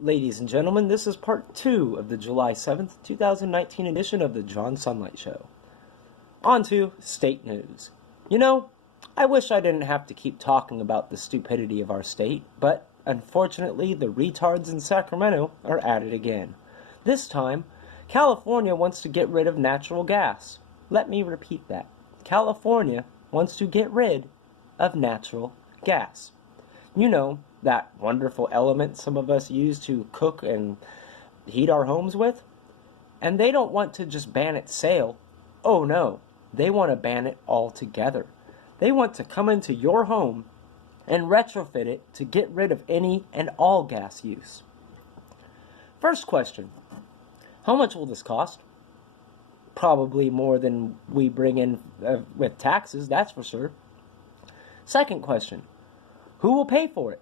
Ladies and gentlemen, this is part 2 of the July 7th, 2019 edition of the John Sunlight Show. On to state news. You know, I wish I didn't have to keep talking about the stupidity of our state, but unfortunately the retards in Sacramento are at it again. This time, California wants to get rid of natural gas. Let me repeat that. California wants to get rid of natural gas. You know, that wonderful element some of us use to cook and heat our homes with? And they don't want to just ban its sale. Oh no, they want to ban it altogether. They want to come into your home and retrofit it to get rid of any and all gas use. First question, how much will this cost? Probably more than we bring in with taxes, that's for sure. Second question, who will pay for it?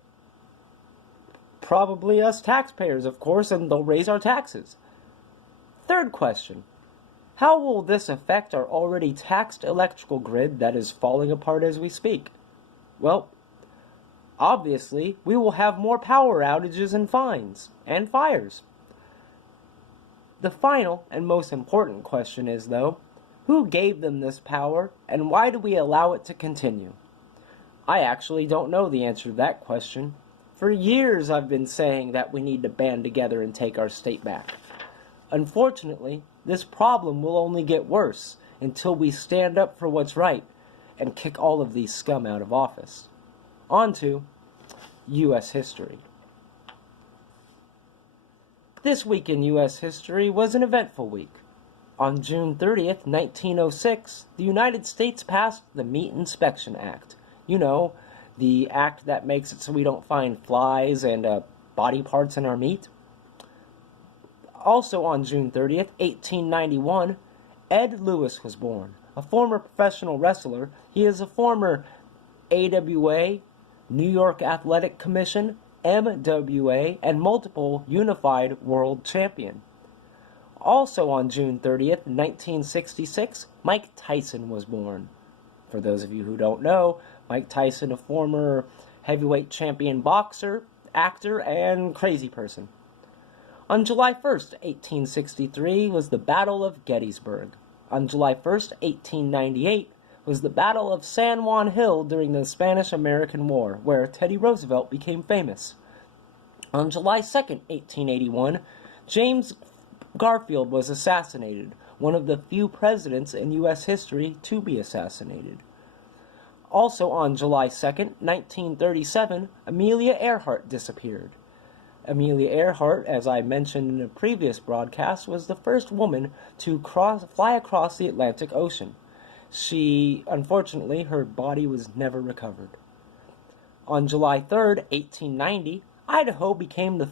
Probably us taxpayers, of course, and they'll raise our taxes. Third question, how will this affect our already taxed electrical grid that is falling apart as we speak? Well, obviously, we will have more power outages and fines, and fires. The final and most important question is, though, who gave them this power, and why do we allow it to continue? I actually don't know the answer to that question. For years I've been saying that we need to band together and take our state back. Unfortunately, this problem will only get worse until we stand up for what's right and kick all of these scum out of office. On to U.S. history. This week in U.S. history was an eventful week. On June 30th, 1906, the United States passed the Meat Inspection Act. You know, the act that makes it so we don't find flies and body parts in our meat. Also on June 30th, 1891, Ed Lewis was born, a former professional wrestler. He is a former AWA, New York Athletic Commission, MWA, and multiple unified world champion. Also on June 30th, 1966, Mike Tyson was born. For those of you who don't know, Mike Tyson, a former heavyweight champion boxer, actor, and crazy person. On July 1st, 1863 was the Battle of Gettysburg. On July 1st, 1898 was the Battle of San Juan Hill during the Spanish-American War, where Teddy Roosevelt became famous. On July 2nd, 1881, James Garfield was assassinated, one of the few presidents in U.S. history to be assassinated. Also on July 2nd, 1937, Amelia Earhart disappeared. Amelia Earhart, as I mentioned in a previous broadcast, was the first woman to fly across the Atlantic Ocean. Unfortunately, her body was never recovered. On July 3rd, 1890, Idaho became the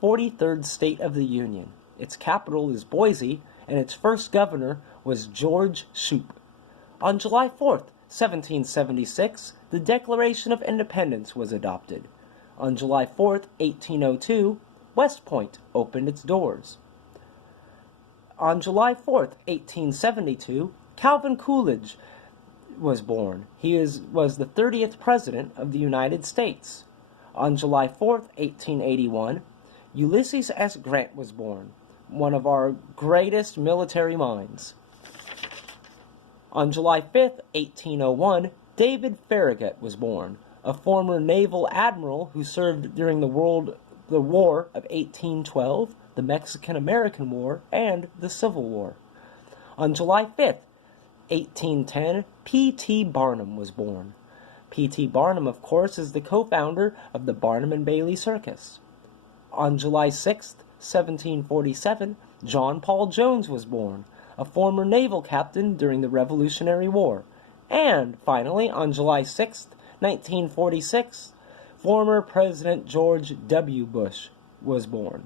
43rd state of the Union. Its capital is Boise, and its first governor was George Shoup. On July 4th, 1776, the Declaration of Independence was adopted. On July 4th, 1802, West Point opened its doors. On July 4th, 1872, Calvin Coolidge was born. He was the 30th President of the United States. On July 4th, 1881, Ulysses S. Grant was born, one of our greatest military minds. On July 5th, 1801, David Farragut was born, a former naval admiral who served during the War of 1812, the Mexican-American War, and the Civil War. On July 5th, 1810, P.T. Barnum was born. P.T. Barnum, of course, is the co-founder of the Barnum and Bailey Circus. On July 6th, 1747, John Paul Jones was born, a former naval captain during the Revolutionary War. And finally, on July 6th, 1946, former President George W. Bush was born.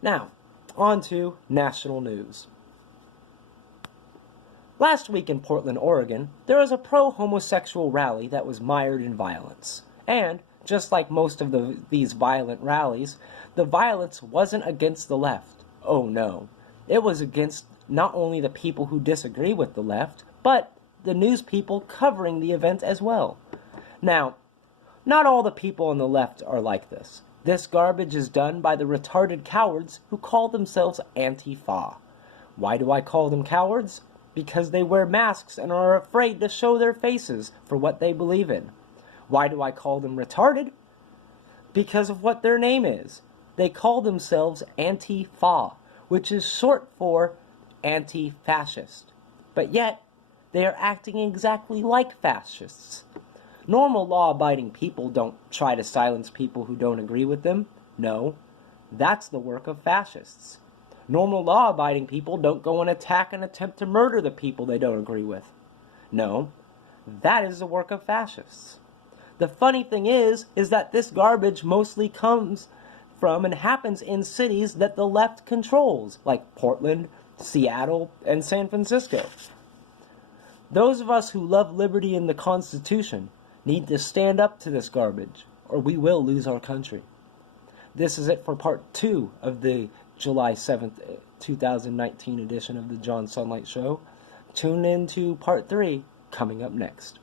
Now, on to national news. Last week in Portland, Oregon, there was a pro-homosexual rally that was mired in violence. And, just like most of these violent rallies, the violence wasn't against the left. Oh no. It was against not only the people who disagree with the left, but the news people covering the event as well. Now, Not all the people on the left are like this. This garbage is done by the retarded cowards who call themselves Antifa. Why do I call them cowards? Because they wear masks and are afraid to show their faces for what they believe in. Why do I call them retarded? Because of what their name is. They call themselves Antifa, which is short for anti-fascist. But yet, they are acting exactly like fascists. Normal law-abiding people don't try to silence people who don't agree with them. No, that's the work of fascists. Normal law-abiding people don't go and attack and attempt to murder the people they don't agree with. No, that is the work of fascists. The funny thing is that this garbage mostly comes from and happens in cities that the left controls, like Portland, Seattle, and San Francisco. Those of us who love liberty and the Constitution need to stand up to this garbage, or we will lose our country. This is it for part 2 of the July 7th, 2019 edition of the John Sunlight Show. Tune in to part 3 coming up next.